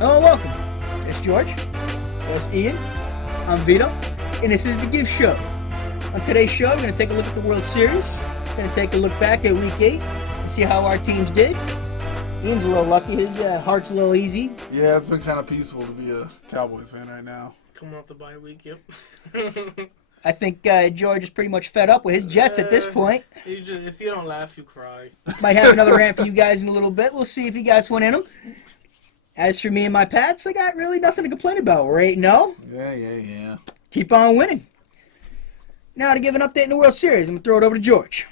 Hello and welcome. It's George. That's Ian. I'm Vito. And this is the Giv Show. On today's show, we're going to take a look at the World Series. We're going to take a look back at Week 8 and see how our teams did. Ian's a little lucky. His heart's a little easy. Yeah, it's been kind of peaceful to be a Cowboys fan right now. Coming off the bye week, yep. I think George is pretty much fed up with his Jets at this point. If you don't laugh, you cry. Might have another rant for you guys in a little bit. We'll see if you guys went in them. As for me and my Pats, I got really nothing to complain about. We're 8-0. Yeah. Keep on winning. Now to give an update in the World Series, I'm going to throw it over to George.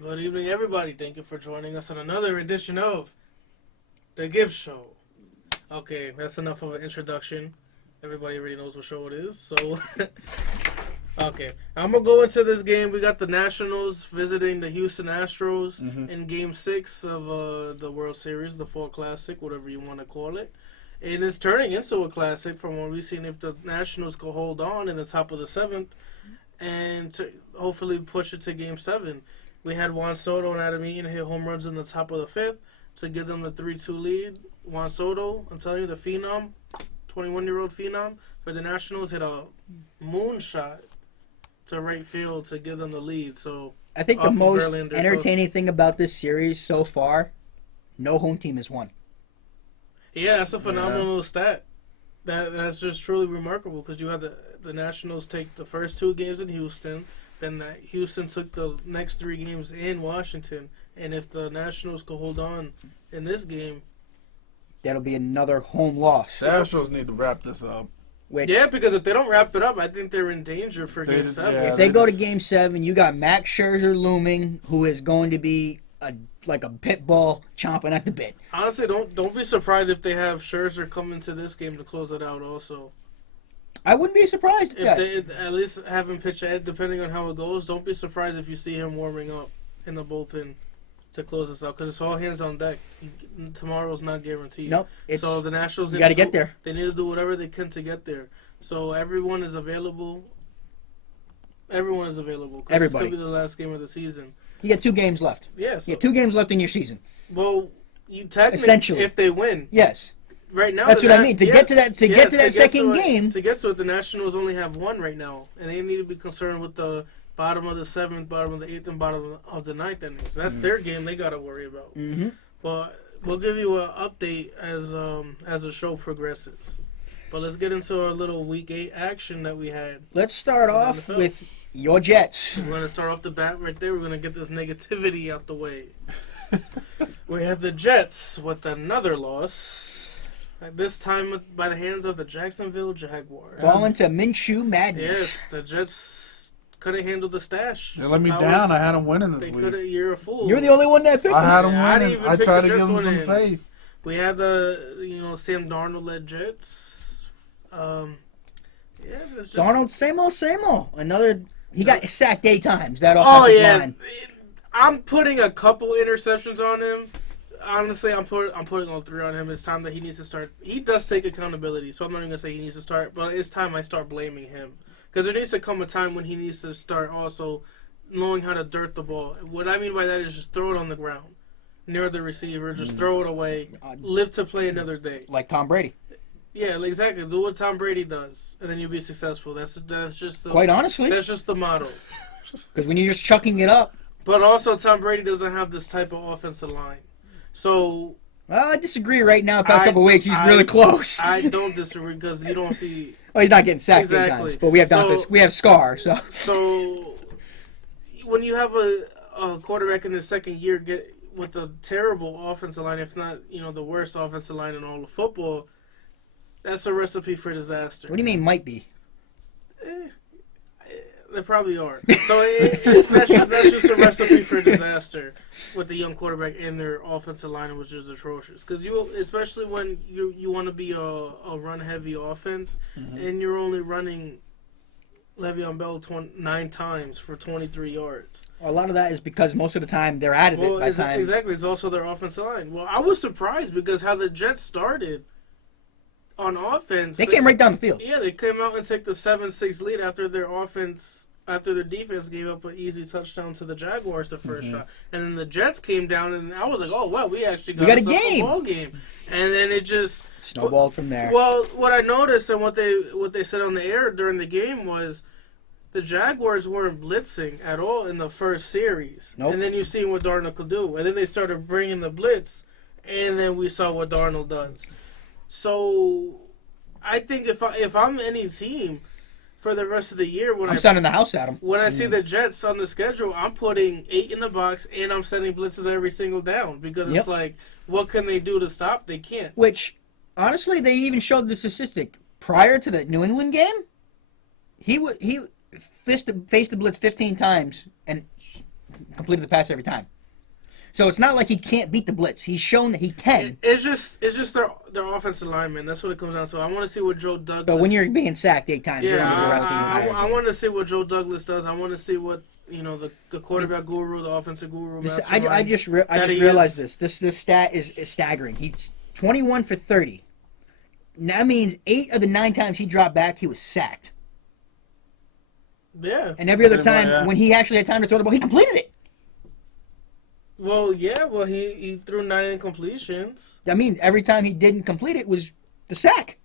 Good evening, everybody. Thank you for joining us on another edition of the Giv Show. Okay, that's enough of an introduction. Everybody already knows what show it is. So, okay. I'm going to go into this game. We got the Nationals visiting the Houston Astros in Game 6 of the World Series, the Fall Classic, whatever you want to call it. And it's turning into a classic from what we've seen if the Nationals can hold on in the top of the 7th and to hopefully push it to Game 7. We had Juan Soto and Adam Eaton hit home runs in the top of the 5th to give them the 3-2 lead. Juan Soto, I'm telling you, the phenom, 21-year-old phenom for the Nationals, hit a moonshot to right field to give them the lead. So I think the most entertaining thing about this series so far, no home team has won. Yeah, that's a phenomenal stat. That's just truly remarkable because you had the Nationals take the first 2 games in Houston, then Houston took the next 3 games in Washington, and if the Nationals could hold on in this game, that'll be another home loss. The Astros need to wrap this up. Yeah, because if they don't wrap it up, I think they're in danger for Game 7. If they go to Game 7, you got Max Scherzer looming, who is going to be like a pit bull chomping at the bit. Honestly, don't be surprised if they have Scherzer come into this game to close it out also. I wouldn't be surprised. If they at least have him pitch ahead, depending on how it goes, don't be surprised if you see him warming up in the bullpen to close this out, because it's all hands on deck. Tomorrow's not guaranteed. Nope. So the Nationals, you got to get there. They need to do whatever they can to get there. So everyone is available. Everyone is available. Everybody. It's going to be the last game of the season. You got 2 games left. Yes. You got 2 games left in your season. Well, you technically, essentially, if they win. Yes. Right now, that's what I mean. To get to that second game. To get to it, the Nationals only have 1 right now, and they need to be concerned with the bottom of the 7th, bottom of the 8th, and bottom of the 9th innings. That's their game they got to worry about. But we'll give you an update as the show progresses. But let's get into our little Week 8 action that we had. Let's start off with your Jets. We're going to start off the bat right there. We're going to get this negativity out the way. We have the Jets with another loss. This time by the hands of the Jacksonville Jaguars. Falling to Minshew madness. Yes, the Jets couldn't handle the stash. They let me down. I had them winning this week. You're a fool. You're the only one that picked them. I had them winning. I tried to give them some faith. We had the Sam Darnold-led Jets. Darnold, same old. He got sacked 8 times. That offensive line. I'm putting a couple interceptions on him. Honestly, I'm putting all 3 on him. It's time that he needs to start. He does take accountability, so I'm not even gonna say he needs to start, but it's time I start blaming him, because there needs to come a time when he needs to start also knowing how to dirt the ball. What I mean by that is just throw it on the ground near the receiver, just throw it away, live to play another day, like Tom Brady. Yeah, exactly. Do what Tom Brady does, and then you'll be successful. That's just quite honestly. That's just the motto. Because when you're just chucking it up. But also, Tom Brady doesn't have this type of offensive line. So. Well, I disagree right now. The past couple of weeks, he's really close. I don't disagree because you don't see. Well, he's not getting sacked 8 times, but we have Scar. So when you have a quarterback in his second year with a terrible offensive line, if not the worst offensive line in all of football, that's a recipe for disaster. What do you mean might be? They probably are. So that's just a recipe for disaster with the young quarterback and their offensive line, which is atrocious. Because especially when you want to be a run-heavy offense, and you're only running Le'Veon Bell 9 times for 23 yards. A lot of that is because most of the time they're out of it by time. Exactly. It's also their offensive line. Well, I was surprised because how the Jets started on offense. They came right down the field. Yeah, they came out and took the 7-6 lead after their offense after the defense gave up an easy touchdown to the Jaguars the first shot, and then the Jets came down, and I was like, oh well, we actually got a game. Ball game, and then it just snowballed from there. Well, what I noticed and what they said on the air during the game was the Jaguars weren't blitzing at all in the first series, and then you see what Darnold could do, and then they started bringing the blitz, and then we saw what Darnold does. So I think if I'm any team for the rest of the year, I'm sending the house at him. When I see the Jets on the schedule, I'm putting 8 in the box, and I'm sending blitzes every single down because it's like, what can they do to stop? They can't. Which, honestly, they even showed the statistic prior to the New England game. He faced the blitz 15 times and completed the pass every time. So it's not like he can't beat the blitz. He's shown that he can. It's just their offensive lineman. That's what it comes down to. I want to see what Joe Douglas. But when you're being sacked 8 times, you're going to be the rest of the entire game. I want to see what Joe Douglas does. I want to see what the quarterback guru, the offensive guru. I just realized this. This stat is staggering. He's 21 for 30. That means 8 of the 9 times he dropped back, he was sacked. Yeah. And every other time when he actually had time to throw the ball, he completed it. Well, yeah. Well, he threw 9 incompletions. I mean, every time he didn't complete it was the sack.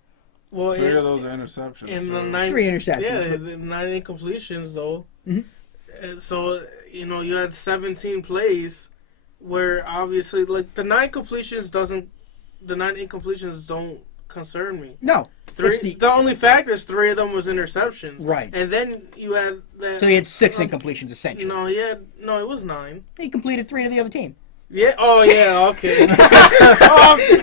Well, 3 of those are interceptions. In the 3 interceptions. Yeah, the 9 incompletions though. Mm-hmm. So you had 17 plays where obviously like the 9 incompletions don't concern me. No. The only fact is 3 of them was interceptions. Right. And then you had that. So he had 6 incompletions essentially. No, it was 9. He completed 3 to the other team. Yeah. Oh, yeah. Okay.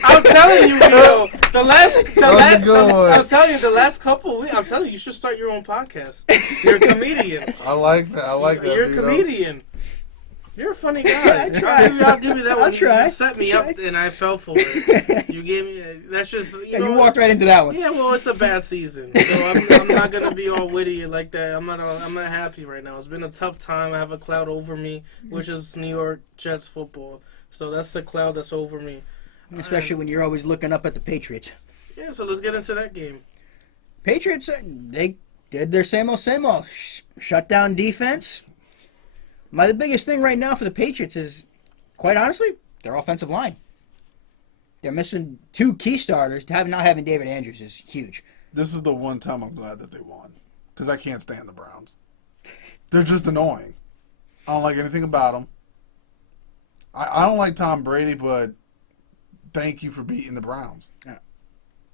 I'm telling you, Vito. I'm telling you, the last couple weeks. I'm telling you, you should start your own podcast. You're a comedian. I like that. You're a comedian. You're a funny guy. I'll give you that one. I'll try. You set me up, and I fell for it. You gave me. That's just. You walked right into that one. Yeah, well, it's a bad season, so I'm not gonna be all witty like that. I'm not happy right now. It's been a tough time. I have a cloud over me, which is New York Jets football. So that's the cloud that's over me. Especially when you're always looking up at the Patriots. Yeah, so let's get into that game. Patriots, they did their same old. Shut down defense. The biggest thing right now for the Patriots is, quite honestly, their offensive line. They're missing 2 key starters. Not having David Andrews is huge. This is the one time I'm glad that they won. Because I can't stand the Browns. They're just annoying. I don't like anything about them. I don't like Tom Brady, but thank you for beating the Browns.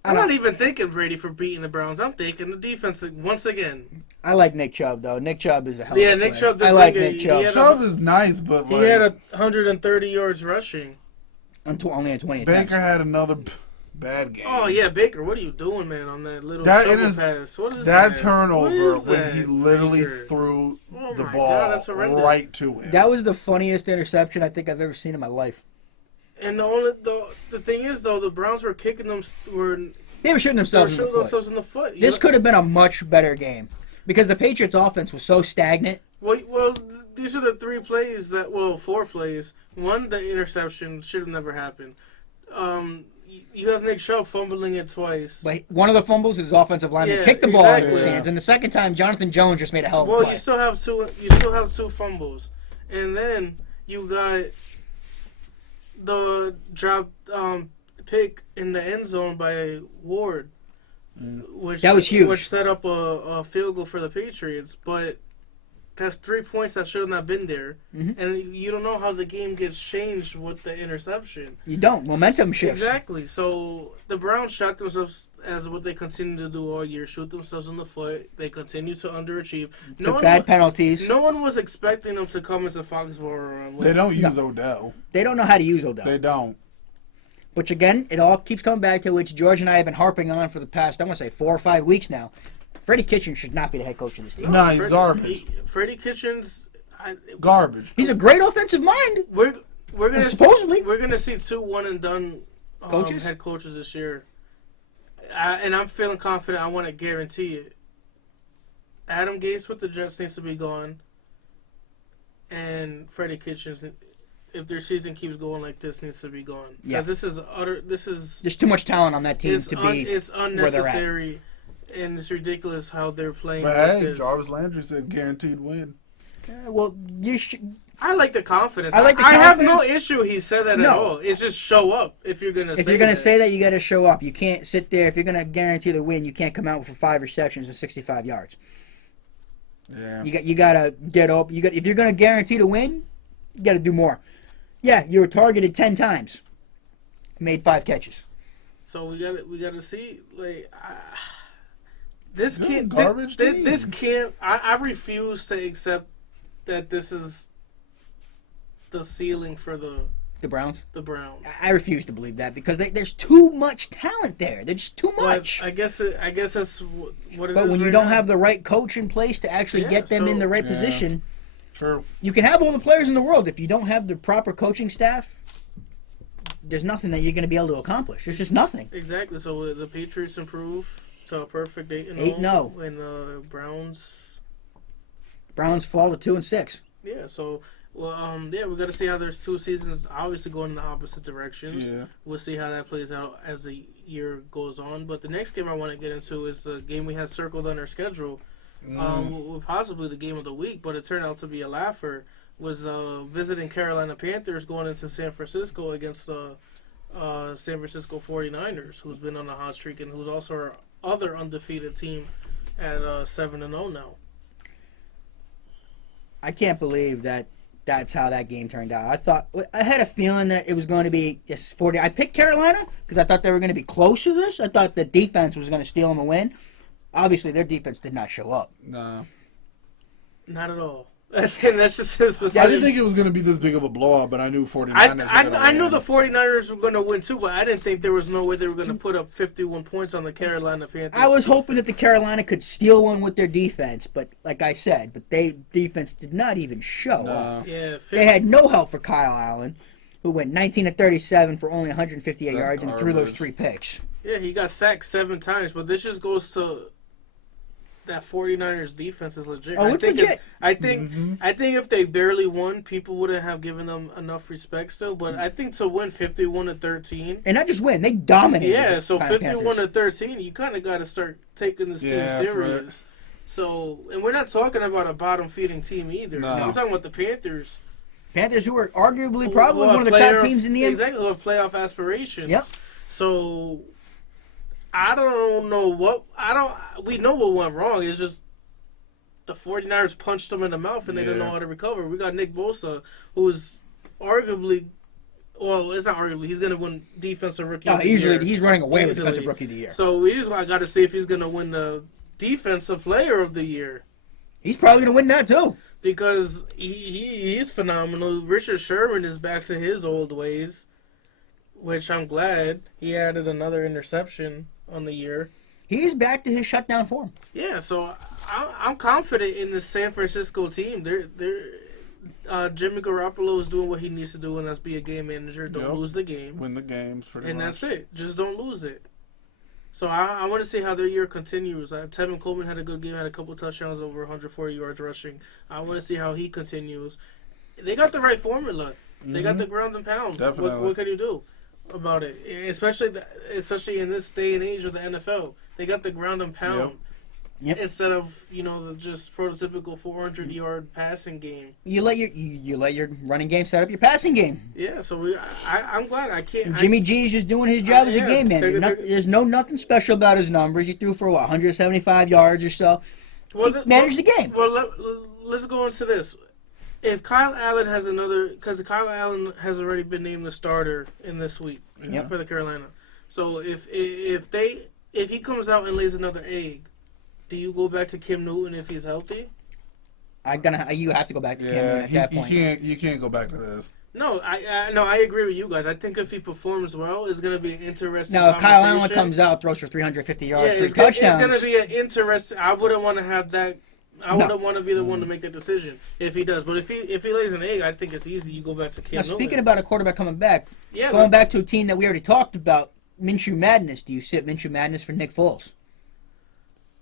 I'm not even thinking Brady for beating the Browns. I'm thinking the defense once again. I like Nick Chubb, though. Nick Chubb is a hell of a player. Nick Chubb. I like Nick Chubb. Chubb is nice, but he had 130 yards rushing. Only on 20 Baker attempts. had another bad game. Oh, yeah, Baker. What are you doing, man, on that little pass? What is that that? turnover What is when that, he literally Baker? threw the God, ball that's horrendous. right to him. That was the funniest interception I think I've ever seen in my life. And the thing is, though, the Browns were kicking them. They were shooting themselves in the foot. This could have been a much better game because the Patriots' offense was so stagnant. Well, these are the 4 plays. One, the interception should have never happened. You have Nick Chubb fumbling it twice. But one of the fumbles, his offensive lineman kicked the ball out of his hands, and the second time, Jonathan Jones just made a hell of a play. Well, you still have 2 fumbles, and then you got the drop pick in the end zone by Ward, which that was huge. Which set up a field goal for the Patriots, but that's 3 points that should have not been there, and you don't know how the game gets changed with the interception. You don't. Momentum shifts. Exactly. So the Browns shot themselves as what they continue to do all year, shoot themselves in the foot. They continue to underachieve. Took bad penalties. No one was expecting them to come into Foxborough. They don't use Odell. They don't know how to use Odell. They don't. Which, again, it all keeps coming back to which George and I have been harping on for the past, I want to say, 4 or 5 weeks now. Freddie Kitchens should not be the head coach of this team. No, he's garbage. Freddie Kitchens... garbage. He's a great offensive mind. We're gonna supposedly we're gonna see 2 one-and-done head coaches this year. And I'm feeling confident. I want to guarantee it. Adam Gase with the Jets needs to be gone. And Freddie Kitchens... if their season keeps going like this, needs to be gone. Yeah. This is there's too much talent on that team to be it's unnecessary. and it's ridiculous how they're playing. But like hey, this. Jarvis Landry said guaranteed win. Well, you should. I like the confidence. I like the I have no confidence. issue. He said that No. at all. It's just show up if you're gonna. If you're gonna say that, you got to show up. You can't sit there. If you're gonna guarantee the win, you can't come out for 5 receptions and 65 yards. Yeah. You gotta get up. If you're gonna guarantee the win, you gotta do more. Yeah, you were targeted 10 times, made 5 catches. So we gotta see like this This is can't garbage team. this can't. I refuse to accept that this is the ceiling for the Browns. Browns. I refuse to believe that because there's too much talent there. There's just too much. But I guess that's what it is. But when you right don't now. have the right coach in place to actually Yeah, get them in so- the right Yeah. position, True. you can have all the players in the world. If you don't have the proper coaching staff, there's nothing that you're going to be able to accomplish. There's just nothing. Exactly. So the Patriots improve to a perfect 8-0. 8-0. And the Browns. Browns fall to 2-6. Yeah. So we got to see how there's 2 seasons obviously going in the opposite directions. Yeah. We'll see how that plays out as the year goes on. But the next game I want to get into is the game we had circled on our schedule. Possibly the game of the week, but it turned out to be a laugher. Was visiting Carolina Panthers going into San Francisco against the San Francisco 49ers, who's been on a hot streak and who's also our other undefeated team at 7-0 now. I can't believe that's how that game turned out. I had a feeling that it was going to be 40. I picked Carolina because I thought they were going to be close to this. I thought the defense was going to steal them a win. Obviously, their defense did not show up. No. Not at all. And that's just his I didn't think it was going to be this big of a blowout, but I knew 49ers were going to I knew win. the 49ers were going to win too, but I didn't think there was no way they were going to put up 51 points on the Carolina Panthers. I was hoping that the Carolina could steal one with their defense, but like I said, defense did not even show up. No. Yeah, They had no help for Kyle Allen, who went 19 of 37 for only 158 That's yards and threw those garbage. 3 picks. Yeah, he got sacked 7 times, but this just goes to that 49ers defense is legit. Oh, it's legit. I think if they barely won, people wouldn't have given them enough respect still, but I think to win 51-13, And not just win, they dominated. yeah, the so Panthers. 51-13, you kind of got to start taking this team serious. So, and we're not talking about a bottom-feeding team either. No. We're talking about the Panthers. Panthers, who were arguably who probably have one of the top playoff- teams in the NBA. Exactly, who have playoff aspirations. Yep. So, I don't know we know what went wrong. It's just the 49ers punched them in the mouth and they didn't know how to recover. We got Nick Bosa, who is arguably, well, it's not arguably, he's going to win Defensive Rookie of the Year. He's running away with Easily. Defensive Rookie of the Year. So we just got to see if he's going to win the Defensive Player of the Year. He's probably going to win that too. Because he's phenomenal. Richard Sherman is back to his old ways, which I'm glad. He added another interception on the year. He's back to his shutdown form. Yeah, so I'm confident in the San Francisco team. Jimmy Garoppolo is doing what he needs to do, and that's be a game manager. Don't lose the game. Win the games, pretty And much. that's it. Just don't lose it. So I want to see how their year continues. Tevin Coleman had a good game, had a couple touchdowns, over 140 yards rushing. I want to see how he continues. They got the right formula. They got the ground and pound. Definitely. What can you do about it? Especially in this day and age of the NFL. They got the ground and pound. Yep. Instead of the just prototypical 400-yard passing game. You let your running game set up your passing game. Yeah, so I'm glad I can't. And Jimmy G is just doing his job as a yeah, game manager. There's nothing special about his numbers. He threw for 175 yards or so. He managed the game. Well, let's go into this. If Kyle Allen has because Kyle Allen has already been named the starter in this week for the Carolina. So if he comes out and lays another egg, do you go back to Cam Newton if he's healthy? You have to go back to Cam Newton at that point. You can't go back to this. No, I agree with you guys. I think if he performs well, it's going to be an interesting. Now, if Kyle Allen conversation. comes out, throws for 350 yards, Yeah, 3 it's touchdowns. going to be an interesting. I wouldn't want to have that. I wouldn't want to be the one to make that decision if he does. But if he lays an egg, I think it's easy. You go back to Cam Now, Newton. speaking about a quarterback coming back, Yeah, going back to a team that we already talked about, Minshew Madness. Do you sit Minshew Madness for Nick Foles?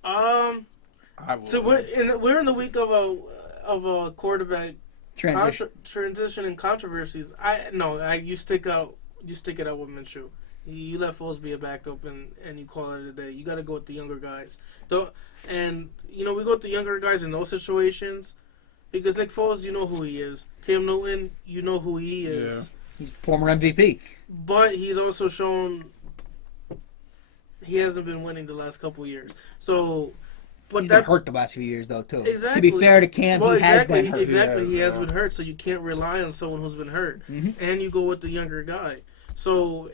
I will. So we're in the week of a quarterback Transition. transition and controversies. You stick it out with Minshew. You let Foles be a backup and you call it a day. You got to go with the younger guys. And, we go with the younger guys in those situations because Nick Foles, you know who he is. Cam Newton, you know who he is. Yeah. He's former MVP. But he's also shown he hasn't been winning the last couple of years. So, but He's been hurt the last few years, though, too. Exactly. To be fair to Cam, he has been hurt. Exactly, he has Yeah. been hurt, so you can't rely on someone who's been hurt. Mm-hmm. And you go with the younger guy. So,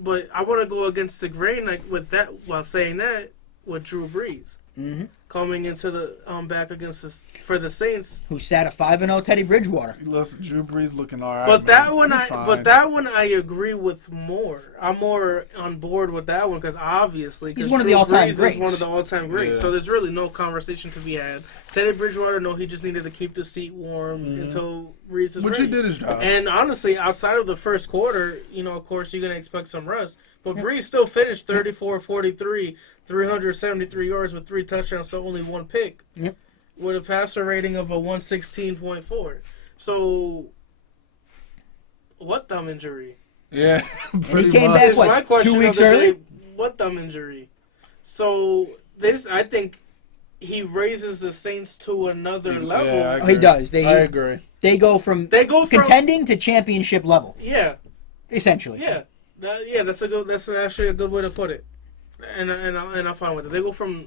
but I want to go against the grain with that, while saying that, with Drew Brees. Mm-hmm. Coming into the back against for the Saints, Who sat a 5-0 Teddy Bridgewater. Listen, Drew Brees looking all right. but that one, fine. I agree with more. I'm more on board with that one because obviously He's one of the all-time Brees greats. is one of the all-time greats. Yeah. So there's really no conversation to be had. Teddy Bridgewater, no, he just needed to keep the seat warm until Brees is Which ready. he did his job. And honestly, outside of the first quarter, of course, you're gonna expect some rust. But Brees still finished 34-43, 373 yards with 3 touchdowns, so only 1 pick. Yep. With a passer rating of a 116.4. So, what thumb injury? Yeah. And he pretty came much. back, Is my what, question 2 of weeks the early? day, what thumb injury? So, I think he raises the Saints to another level. Yeah, Oh, he does. I agree. They go from contending to championship level, Yeah, essentially. yeah. That's actually a good way to put it. And I'm fine with it. They go from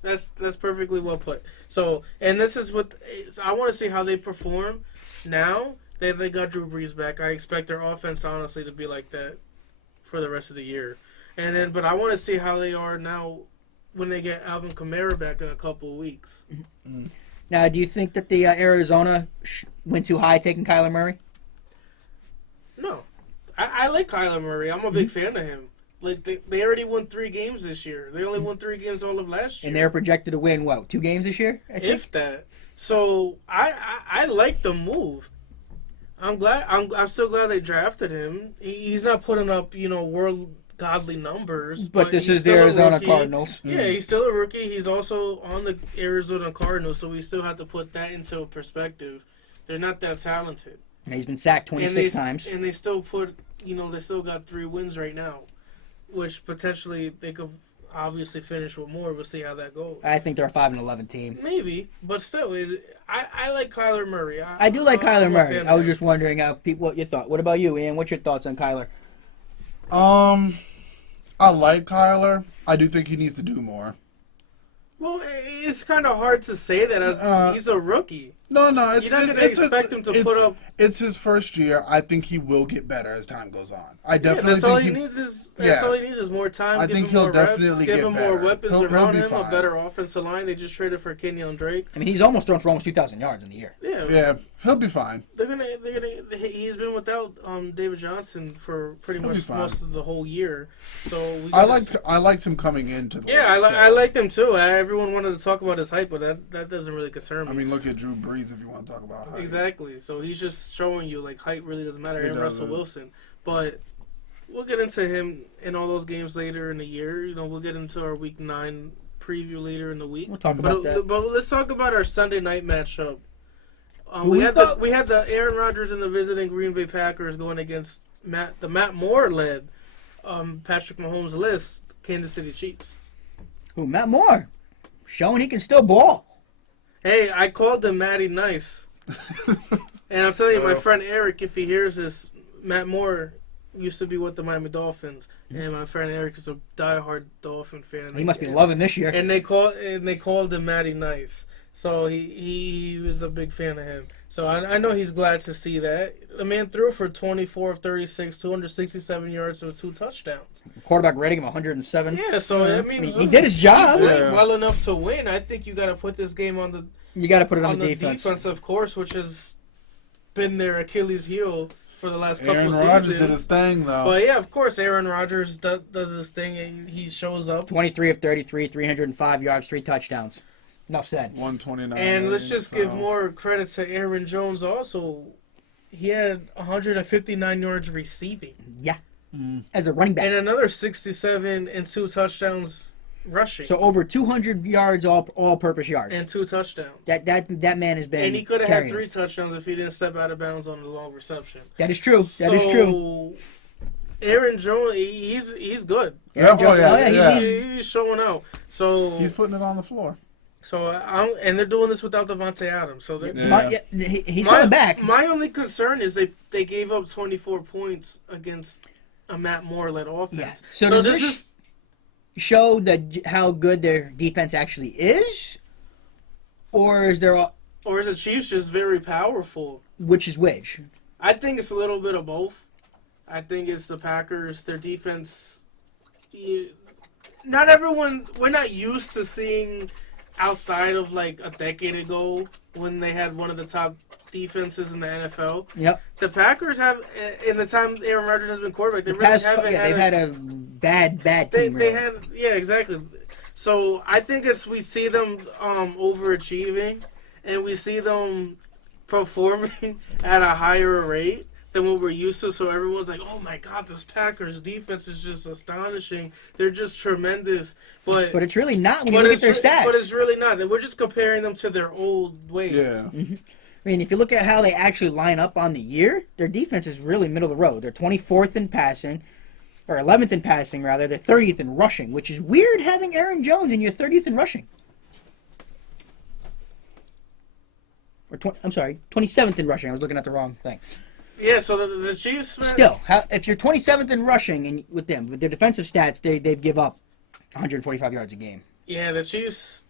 that's perfectly well put. So, and this is what I want to see how they perform now. They got Drew Brees back. I expect their offense honestly to be like that for the rest of the year. But I want to see how they are now when they get Alvin Kamara back in a couple of weeks. Now, do you think that the Arizona went too high taking Kyler Murray? No, I like Kyler Murray. I'm a big fan of him. Like they already won 3 games this year. They only won 3 games all of last year. And they're projected to win, 2 games this year? I think? If that. So I like the move. I'm glad. I'm still glad they drafted him. He's not putting up world godly numbers. But this he's is the still a Arizona rookie. Cardinals. Yeah, he's still a rookie. He's also on the Arizona Cardinals, so we still have to put that into perspective. They're not that talented. And he's been sacked 26 times. And they still they still got 3 wins right now, which potentially they could obviously finish with more. We'll see how that goes. I think they're a 5-11 team. Maybe, but still, I like Kyler Murray. I do like Kyler I'm a Murray. fan I of was him. just wondering what you thought. What about you, Ian? What's your thoughts on Kyler? I like Kyler. I do think he needs to do more. Well, it's kind of hard to say that as he's a rookie. No, it's You're not going to expect him to put up. It's his first year. I think he will get better as time goes on. I Yeah, definitely that's all think he needs is more time. I give think him he'll more reps, definitely give get him better. more weapons He'll around be him, a fine. better offensive line. They just traded for Kenyon Drake. I mean, he's almost thrown for almost 2,000 yards in the year. Yeah, he'll be fine. He's been without David Johnson for pretty He'll much be fine. most of the whole year. So I liked him coming into the Yeah, league, I liked him too. Everyone wanted to talk about his hype, but that doesn't really concern me. I mean, look at Drew Brees if you want to talk about hype. Exactly. So he's just showing you like height really doesn't matter. It And Russell doesn't. Wilson, but we'll get into him in all those games later in the year. We'll get into our Week 9 preview later in the week. We'll talk about that. But let's talk about our Sunday night matchup. Who We we had thought- the Aaron Rodgers and the visiting Green Bay Packers going against the Matt Moore led Patrick Mahomes list Kansas City Chiefs. Who, Matt Moore? Showing he can still ball. Hey, I called him Matty Nice. And I'm telling you, my friend Eric, if he hears this, Matt Moore used to be with the Miami Dolphins, and my friend Eric is a diehard Dolphin fan. He must be loving this year. And they called him Matty Nice, so he was a big fan of him. So I know he's glad to see that. The man threw for 24 of 36, 267 yards with 2 touchdowns. Quarterback rating of 107. Yeah, so I mean, he did his job. He played Yeah. well enough to win. I think you got to put this game on the You got to put it on the defense. of course, which has been their Achilles heel for the last couple Aaron of Rodgers seasons. did his thing, though. But yeah, of course, Aaron Rodgers does his thing. And he shows up. 23 of 33, 305 yards, 3 touchdowns. Enough said. 129. And let's just give more credit to Aaron Jones also. He had 159 yards receiving. Yeah. As a running back. And another 67 and 2 touchdowns rushing. So over 200 yards, all-purpose yards. And 2 touchdowns. That man has been And he could have had carrying 3 it. touchdowns if he didn't step out of bounds on the long reception. That is true. That is true. Aaron Jones, he's good. Aaron Yeah, oh, Jones, yeah, He's showing out. So He's putting it on the floor. and they're doing this without Devontae Adams. So he's coming back. My only concern is they gave up 24 points against a Matt Moore-led offense. Yeah. So does this show that how good their defense actually is, or is the Chiefs just very powerful? Which is which? I think it's a little bit of both. I think it's the Packers. Their defense. We're not used to seeing outside of like a decade ago when they had one of the top defenses in the NFL. Yep. The Packers have, in the time Aaron Rodgers has been quarterback, they've had a bad team. Exactly. So I think we see them overachieving, and we see them performing at a higher rate than what we're used to. So everyone's like, "Oh my God, this Packers defense is just astonishing. They're just tremendous." But it's really not when you look at their stats. But it's really not. We're just comparing them to their old ways. Yeah. Mm-hmm. I mean, if you look at how they actually line up on the year, their defense is really middle of the road. They're 24th in passing, or 11th in passing, rather. They're 30th in rushing, which is weird having Aaron Jones and you're 30th in rushing. Or 27th in rushing. I was looking at the wrong thing. Yeah, so the Chiefs... Still, if you're 27th in rushing and with their defensive stats, they'd give up 145 yards a game. Yeah, the Chiefs,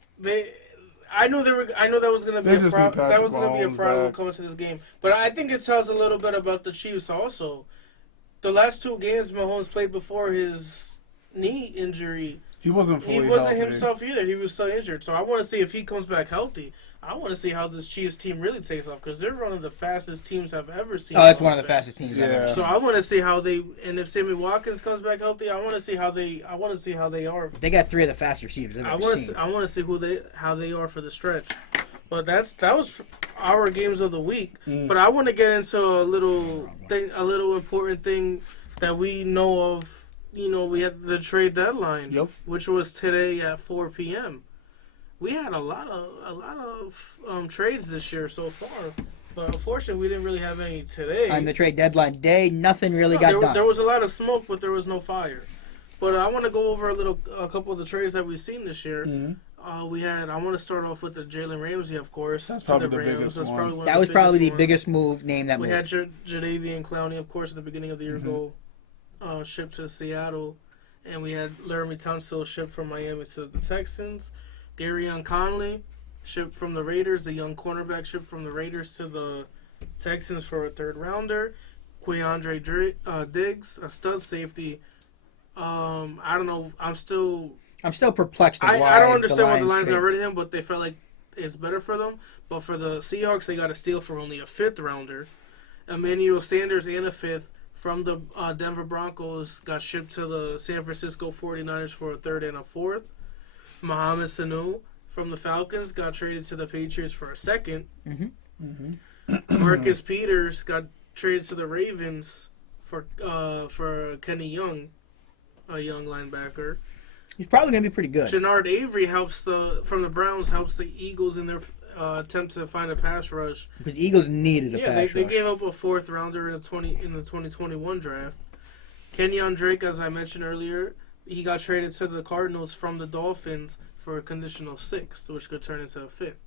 I knew that was going to be a problem. That was going to be a problem coming to this game. But I think it tells a little bit about the Chiefs also. The last two games Mahomes played before his knee injury, he wasn't fully He wasn't healthy. himself either. He was so injured. So I want to see if he comes back healthy. I want to see how this Chiefs team really takes off because they're one of the fastest teams I've ever seen. Oh, it's one of the fastest teams I've ever seen. So I want to see how and if Sammy Watkins comes back healthy, I want to see how they are. They got three of the fast receivers I've ever seen. I want to see how they are for the stretch. But that was our games of the week. But I want to get into a little important thing that we know of. We had the trade deadline, which was today at 4 p.m. We had a lot of trades this year so far, but unfortunately we didn't really have any today. On the trade deadline day, nothing really got done. There was a lot of smoke, but there was no fire. But I want to go over a couple of the trades that we've seen this year. Mm-hmm. I want to start off with the Jalen Ramsey, of course. That's probably the biggest one. That was probably the biggest name that we moved. We had Jadeveon Clowney, of course, at the beginning of the year shipped to Seattle, and we had Laramie Tunsil shipped from Miami to the Texans. Garyon Conley shipped from the Raiders, the young cornerback shipped from the Raiders to the Texans for a third rounder. Quandre Diggs, a stud safety. I don't know. I'm still perplexed. I don't understand what the Lions got rid of him, but they felt like it's better for them. But for the Seahawks, they got a steal for only a fifth rounder. Emmanuel Sanders and a fifth from the Denver Broncos got shipped to the San Francisco 49ers for a third and a fourth. Mohamed Sanu from the Falcons got traded to the Patriots for a second. Marcus Peters got traded to the Ravens for Kenny Young, a young linebacker. He's probably going to be pretty good. Jannard Avery from the Browns helps the Eagles in their attempt to find a pass rush. Because the Eagles needed a pass rush. They gave up a fourth rounder in the 2021 draft. Kenyon Drake, as I mentioned earlier, he got traded to the Cardinals from the Dolphins for a conditional sixth, which could turn into a fifth.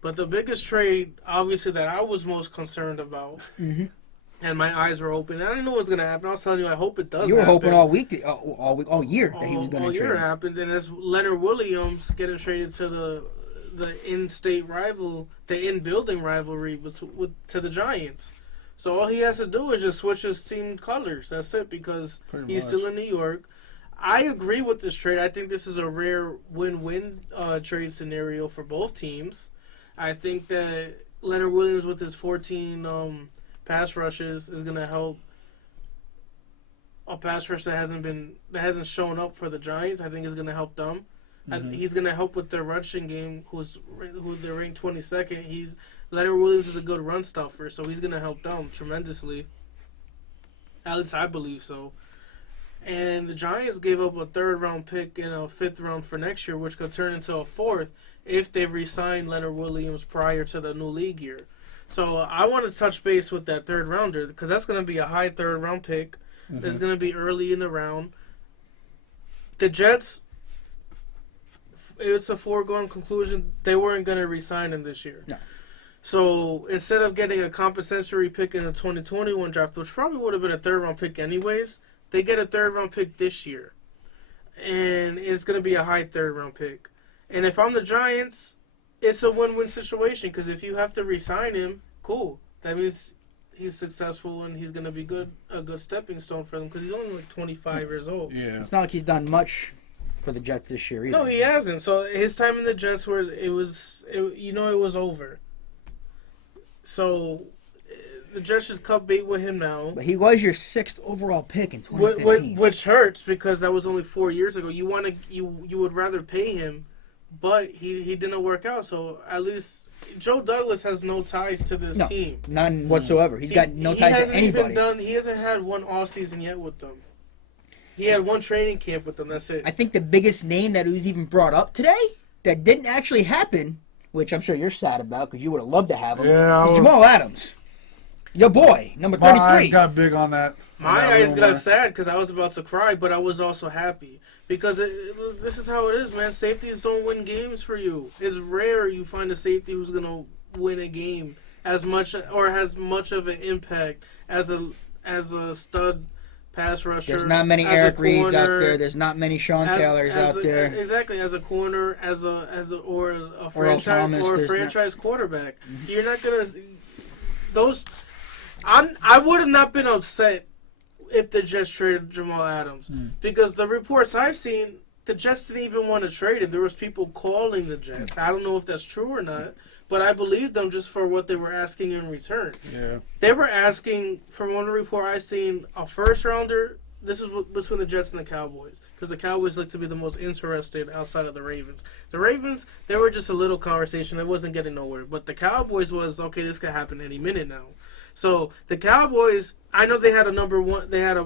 But the biggest trade, obviously, that I was most concerned about, and my eyes were open. I didn't know what was going to happen. I was telling you, I hope it does. You were hoping all year that he was going to trade. All year happened, and as Leonard Williams getting traded to the in-state rival, the in-building rivalry to the Giants. So all he has to do is just switch his team colors. That's it, because he's still in New York. I agree with this trade. I think this is a rare win-win trade scenario for both teams. I think that Leonard Williams with his 14 pass rushes is going to help a pass rush that hasn't shown up for the Giants. I think is going to help them. He's going to help with their rushing game, who they're ranked 22nd. Leonard Williams is a good run stuffer, so he's going to help them tremendously. At least I believe so. And the Giants gave up a third-round pick and a fifth-round for next year, which could turn into a fourth if they re-sign Leonard Williams prior to the new league year. So I want to touch base with that third-rounder because that's going to be a high third-round pick. It's going to be early in the round. The Jets, it's a foregone conclusion, they weren't going to re-sign him this year. No. So instead of getting a compensatory pick in the 2021 draft, which probably would have been a third-round pick anyways, they get a third-round pick this year. And it's going to be a high third-round pick. And if I'm the Giants, it's a win-win situation because if you have to re-sign him, cool. That means he's successful and he's going to be a good stepping stone for them because he's only like 25 years old. Yeah. It's not like he's done much for the Jets this year either. No, he hasn't. So his time in the Jets it was over. So the Jets just cut bait with him now. But he was your 6th overall pick in 2015. Which hurts because that was only 4 years ago. You would rather pay him, but he didn't work out. So at least Joe Douglas has no ties to this team. None whatsoever. He's got no ties to anybody. He hasn't had one offseason yet with them. He had one training camp with them. That's it. I think the biggest name that was even brought up today that didn't actually happen, which I'm sure you're sad about because you would have loved to have him, is Jamal Adams. Your boy, number 33. My eyes got big on that. My eyes got sad because I was about to cry, but I was also happy. Because this is how it is, man. Safeties don't win games for you. It's rare you find a safety who's going to win a game as much or has much of an impact as a stud pass rusher. There's not many Eric Reeds out there. There's not many Sean Taylors out there. Exactly, as a corner, or a franchise quarterback. Mm-hmm. You're not going to I would have not been upset if the Jets traded Jamal Adams because the reports I've seen, the Jets didn't even want to trade him. There was people calling the Jets. I don't know if that's true or not, but I believe them just for what they were asking in return. Yeah, they were asking, from one report I seen, a first rounder. This is between the Jets and the Cowboys because the Cowboys look to be the most interested outside of the Ravens. The Ravens, they were just a little conversation. It wasn't getting nowhere, but the Cowboys was okay. This could happen any minute now. So the Cowboys, I know they had a number one. They had a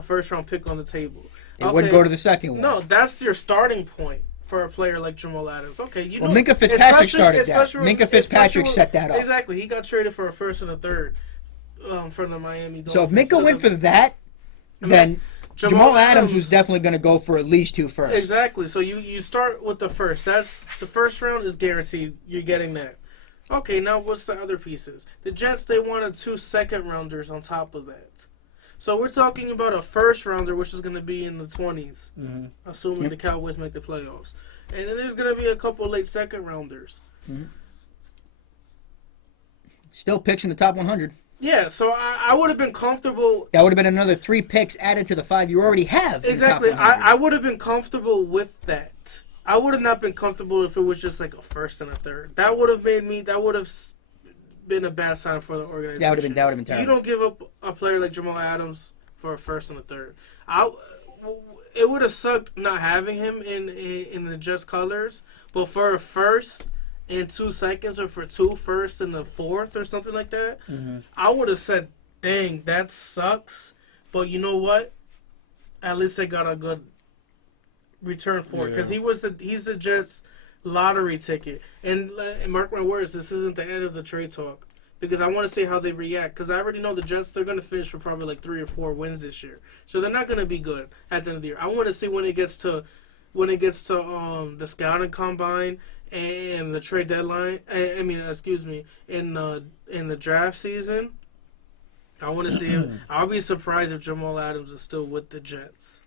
first round pick on the table. It wouldn't go to the second one. No, that's your starting point for a player like Jamal Adams. Okay, you know. Well, Minkah Fitzpatrick started that. Minkah Fitzpatrick set that up. Exactly, he got traded for a first and a third from the Miami Dolphins. So if Minkah went for that, then Jamal Adams was definitely going to go for at least 2 firsts. Exactly. So you start with the first. That's the first round is guaranteed. You're getting that. Okay, now what's the other pieces? The Jets, they wanted 2 second-rounders on top of that. So we're talking about a first-rounder, which is going to be in the 20s, assuming the Cowboys make the playoffs. And then there's going to be a couple late second-rounders. Mm-hmm. Still picks in the top 100. Yeah, so I would have been comfortable. That would have been another 3 picks added to the 5 you already have. Exactly. I would have been comfortable with that. I would have not been comfortable if it was just like a first and a third. That would have been a bad sign for the organization. That would have been terrible. You don't give up a player like Jamal Adams for a first and a third. It would have sucked not having him in the Jets colors, but for a first and 2 seconds, or for 2 firsts and the 4th or something like that, I would have said, "Dang, that sucks." But you know what? At least they got a good return for it because he's the Jets' lottery ticket. And mark my words, this isn't the end of the trade talk because I want to see how they react because I already know the Jets, they're going to finish for probably like 3 or 4 wins this year, so they're not going to be good at the end of the year. I want to see when it gets to the scouting combine and the trade deadline. In the draft season. I want to see him. I'll be surprised if Jamal Adams is still with the Jets.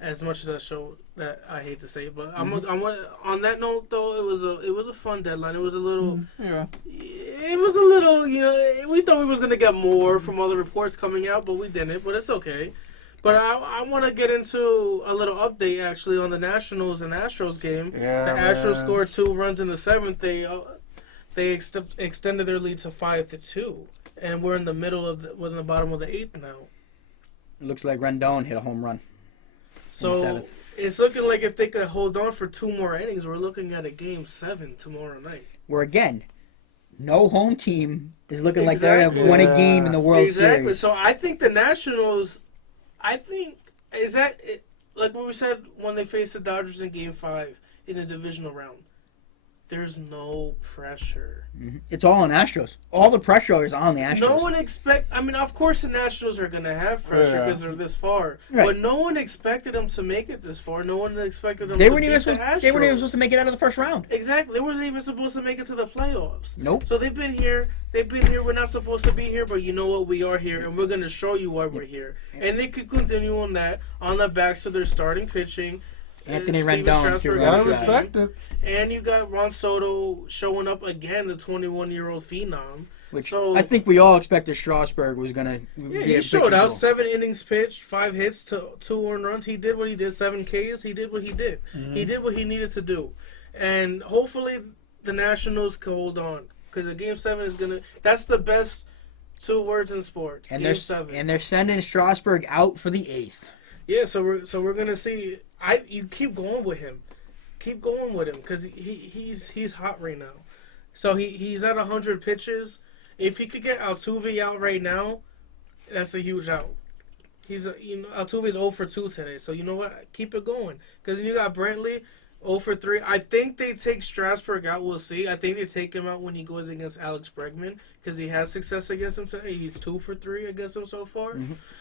As much as I hate to say it, but on that note though, it was a fun deadline. It was a little, it was a little, we thought we was gonna get more from all the reports coming out, but we didn't. But it's okay. But I want to get into a little update actually on the Nationals and Astros game. Yeah, the Astros scored 2 runs in the 7th. They extended their lead to 5-2, and we're in the bottom of the 8th now. It looks like Rendon hit a home run. So it's looking like if they could hold on for 2 more innings, we're looking at a Game 7 tomorrow night. Where again, no home team is looking like they're going to win a game in the World Series. So I think the Nationals, is that like what we said when they faced the Dodgers in Game 5 in the divisional round. there's no pressure. It's all on Astros. All the pressure is on the Astros. No one of course the Nationals are going to have pressure because they're this far. Right. But no one expected them to make it this far. No one expected them They to weren't beat even the supposed. Astros. They weren't even supposed to make it out of the first round. Exactly. They wasn't even supposed to make it to the playoffs. Nope. So they've been here. We're not supposed to be here, but you know what? We are here, and we're going to show you why we're here. And they could continue on that on the backs of their starting pitching. Anthony Steven Rendon. Strasburg I out respect it. And you got Ron Soto showing up again, the 21-year-old phenom. Which So- I think we all expected Strasburg was going to Yeah, he showed out. 7 innings pitched, 5 hits to 2 earned runs. He did what he did. 7 Ks. He did what he did. He did what he needed to do. And hopefully the Nationals can hold on. Because a Game 7 is going to... That's the best 2 words in sports. And Game 7. they're sending Strasburg out for the 8th. Yeah, so we're going to see... You keep going with him. Keep going with him. Because he's hot right now. So he's at 100 pitches. If he could get Altuve out right now, that's a huge out. Altuve's 0 for 2 today, so you know what? Keep it going. Because then you got Brantley, 0 for 3. I think they take Strasburg out. We'll see. I think they take him out when he goes against Alex Bregman because he has success against him today. He's 2 for 3 against him so far.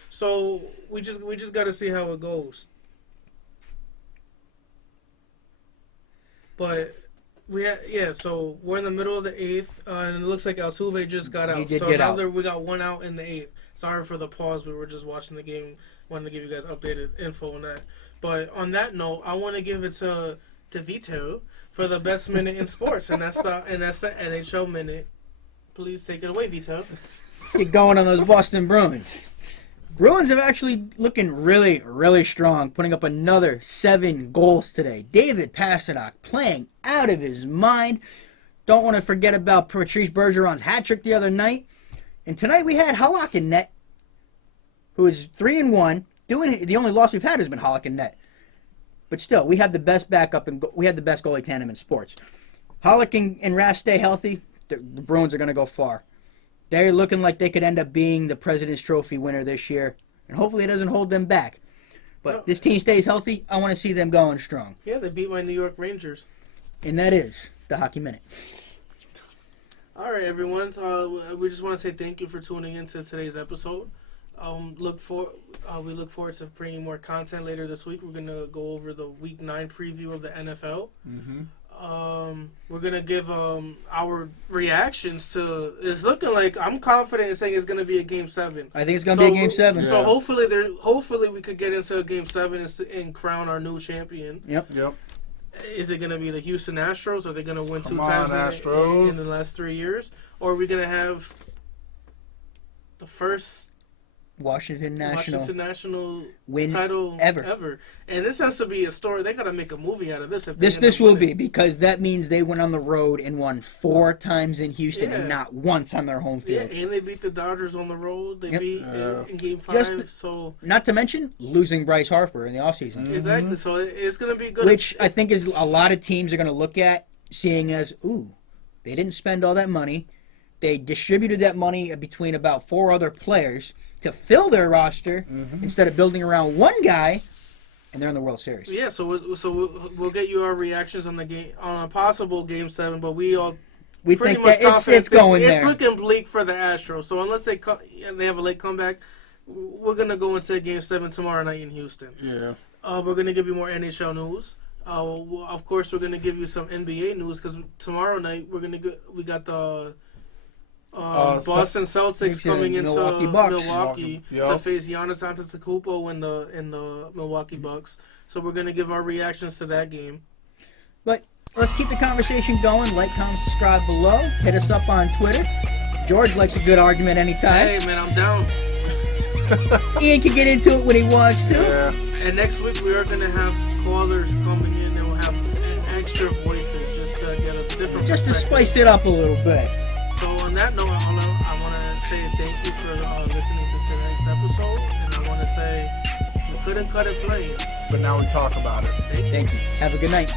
So we just got to see how it goes. But. So we're in the middle of the 8th, and it looks like Altuve just got out. He did so get now out. we got 1 out in the 8th. Sorry for the pause. We were just watching the game. Wanted to give you guys updated info on that. But on that note, I want to give it to Vito for the best minute in sports, and that's the NHL minute. Please take it away, Vito. Get going on those Boston Bruins. Bruins have actually looking really, really strong, putting up another 7 goals today. David Pastrnak playing out of his mind. Don't want to forget about Patrice Bergeron's hat trick the other night. And tonight we had Halak in net, who is 3-1. The only loss we've had has been Halak in net. But still, we have the best backup and we have the best goalie tandem in sports. Halak and Rask stay healthy, the Bruins are going to go far. They're looking like they could end up being the President's Trophy winner this year. And hopefully it doesn't hold them back. But this team stays healthy. I want to see them going strong. Yeah, they beat my New York Rangers. And that is the Hockey Minute. All right, everyone. So we just want to say thank you for tuning into today's episode. We look forward to bringing more content later this week. We're gonna go over the Week 9 preview of the NFL. We're gonna give our reactions to. It's looking like I'm confident in saying it's gonna be a Game 7. I think it's gonna be a Game 7. So hopefully we could get into a Game 7 and crown our new champion. Yep. Is it going to be the Houston Astros? Are they going to win Come 2 on, times Astros. in the last 3 years? Or are we going to have the first Washington National win title ever? And this has to be a story. They got to make a movie out of this. This will be, because that means they went on the road and won 4 times in Houston and not once on their home field. Yeah, and they beat the Dodgers on the road. They beat in Game 5. Not to mention losing Bryce Harper in the offseason. Exactly. So it's going to be good. Which I think is a lot of teams are going to look at, seeing as, they didn't spend all that money. They distributed that money between about 4 other players to fill their roster instead of building around one guy, and they're in the World Series. Yeah, so we'll get you our reactions on the game, on a possible Game 7, but we think that it's going there. It's looking bleak for the Astros. So unless they have a late comeback, we're gonna go into Game 7 tomorrow night in Houston. Yeah. We're gonna give you more NHL news. Of course, we're gonna give you some NBA news because tomorrow night we got the Boston Celtics coming into Milwaukee Bucks. Milwaukee to face Giannis Antetokounmpo in the Milwaukee Bucks. So we're gonna give our reactions to that game. But let's keep the conversation going. Like, comment, subscribe below. Hit us up on Twitter. George likes a good argument anytime. Hey man, I'm down. Ian can get into it when he wants to. Yeah. And next week we are gonna have callers coming in and we'll have extra voices just to get a different Just to perspective. spice it up a little bit. So on that note, I want to say thank you for listening to tonight's episode, and I want to say we couldn't cut it plain. But now we talk about it. Thank you. Have a good night.